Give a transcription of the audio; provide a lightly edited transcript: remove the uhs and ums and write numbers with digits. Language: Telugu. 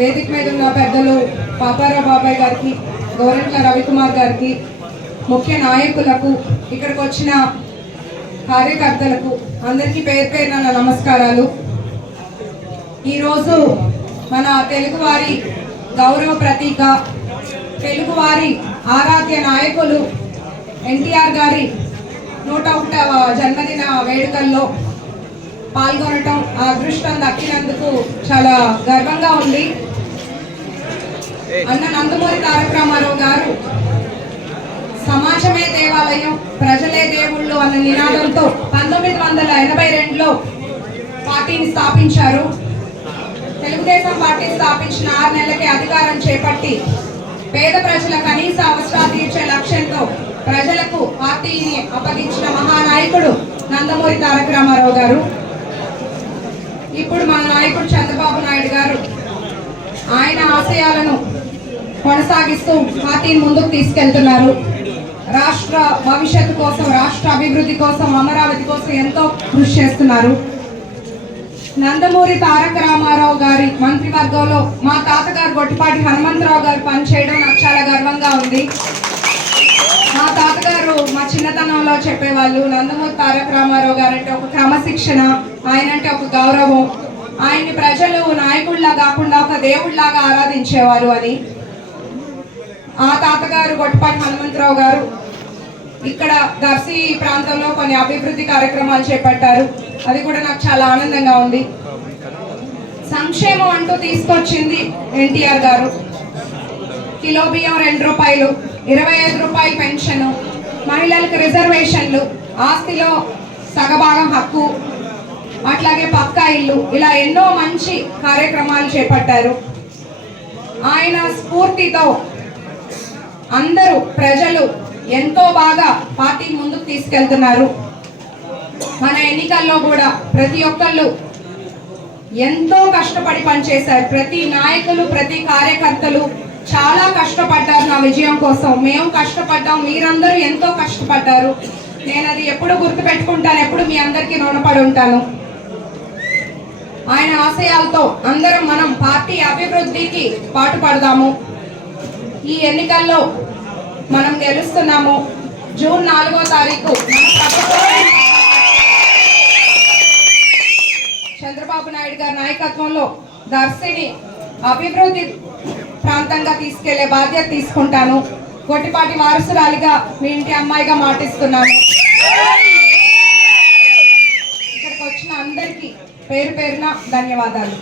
వేదిక మీద ఉన్న పెద్దలు పాపారావు బాబాయ్ గారికి, గోరంట్ల రవికుమార్ గారికి, ముఖ్య నాయకులకు, ఇక్కడికి వచ్చిన కార్యకర్తలకు అందరికీ పేరు పేరున నా నమస్కారాలు. ఈరోజు మన తెలుగువారి గౌరవ ప్రతీక, తెలుగువారి ఆరాధ్య నాయకులు ఎన్టీఆర్ గారి 101వ జన్మదిన వేడుకల్లో పాల్గొనటం, ఆ అదృష్టం దక్కినందుకు చాలా గర్వంగా ఉంది. అన్న నందమూరి తారక రామారావు గారు సమాజమే దేవాలయం, ప్రజలే దేవుళ్ళు అన్న నినాదంతో 1982లో పార్టీని స్థాపించారు. తెలుగుదేశం పార్టీ స్థాపించిన 6 నెలలకే అధికారం చేపట్టి పేద ప్రజల కనీస అవసరాలు తీర్చే లక్ష్యంతో ప్రజలకు పార్టీని అప్పగించిన మహానాయకుడు నందమూరి తారక రామారావు గారు. ఇప్పుడు మన నాయకుడు చంద్రబాబు నాయుడు గారు ఆయన ఆశయాలను కొనసాగిస్తూ పార్టీని ముందుకు తీసుకెళ్తున్నారు. రాష్ట్ర భవిష్యత్తు కోసం, రాష్ట్ర అభివృద్ధి కోసం, అమరావతి కోసం ఎంతో కృషి చేస్తున్నారు. నందమూరి తారక రామారావు గారి మంత్రివర్గంలో మా తాతగారు గొట్టిపాటి హనుమంతరావు గారు పనిచేయడం నాకు చాలా గర్వంగా ఉంది. మా తాతగారు మా చిన్నతనంలో చెప్పేవాళ్ళు, నందమూరి తారక రామారావు గారు అంటే ఒక క్రమశిక్షణ, ఆయన అంటే ఒక గౌరవం, ఆయన్ని ప్రజలు నాయకుడిలా కాకుండా ఒక దేవుడిలాగా ఆరాధించేవారు అని. ఆ తాతగారు గొట్టిపాటి హనుమంతరావు గారు ఇక్కడ దర్శి ప్రాంతంలో కొన్ని అభివృద్ధి కార్యక్రమాలు చేపట్టారు. అది కూడా నాకు చాలా ఆనందంగా ఉంది. సంక్షేమం అంటూ తీసుకొచ్చింది ఎన్టీఆర్ గారు. కిలో బియ్యం 2 రూపాయలు, 25 రూపాయలు పెన్షన్, మహిళలకు రిజర్వేషన్లు, ఆస్తిలో సగభాగం హక్కు, అట్లాగే పక్కా ఇల్లు, ఇలా ఎన్నో మంచి కార్యక్రమాలు చేపట్టారు. ఆయన స్ఫూర్తితో అందరూ ప్రజలు ఎంతో బాగా పార్టీని ముందుకు తీసుకెళ్తున్నారు. మన ఎన్నికల్లో కూడా ప్రతి ఒక్కళ్ళు ఎంతో కష్టపడి పనిచేశారు. ప్రతి నాయకులు, ప్రతి కార్యకర్తలు చాలా కష్టపడ్డారు నా విజయం కోసం. మేము కష్టపడ్డాం, మీరందరూ ఎంతో కష్టపడ్డారు. నేను అది ఎప్పుడు గుర్తు పెట్టుకుంటాను, ఎప్పుడు మీ అందరికీ రుణపడి ఉంటాను. ఆయన ఆశయాలతో అందరం మనం పార్టీ అభివృద్ధికి పాటుపడదాము. ఈ ఎన్నికల్లో మనం గెలుస్తున్నాము. జూన్ 4వ తారీఖు చంద్రబాబు నాయుడు గారి నాయకత్వంలో దర్శిని అభివృద్ధి ప్రాంతంగా తీసుకెళ్లే బాధ్యత తీసుకుంటాను. గొట్టిపాటి వారసురాలిగా మీ ఇంటి అమ్మాయిగా మాటిస్తున్నాను. ఇక్కడికి వచ్చిన అందరికీ పేరు పేరున ధన్యవాదాలు.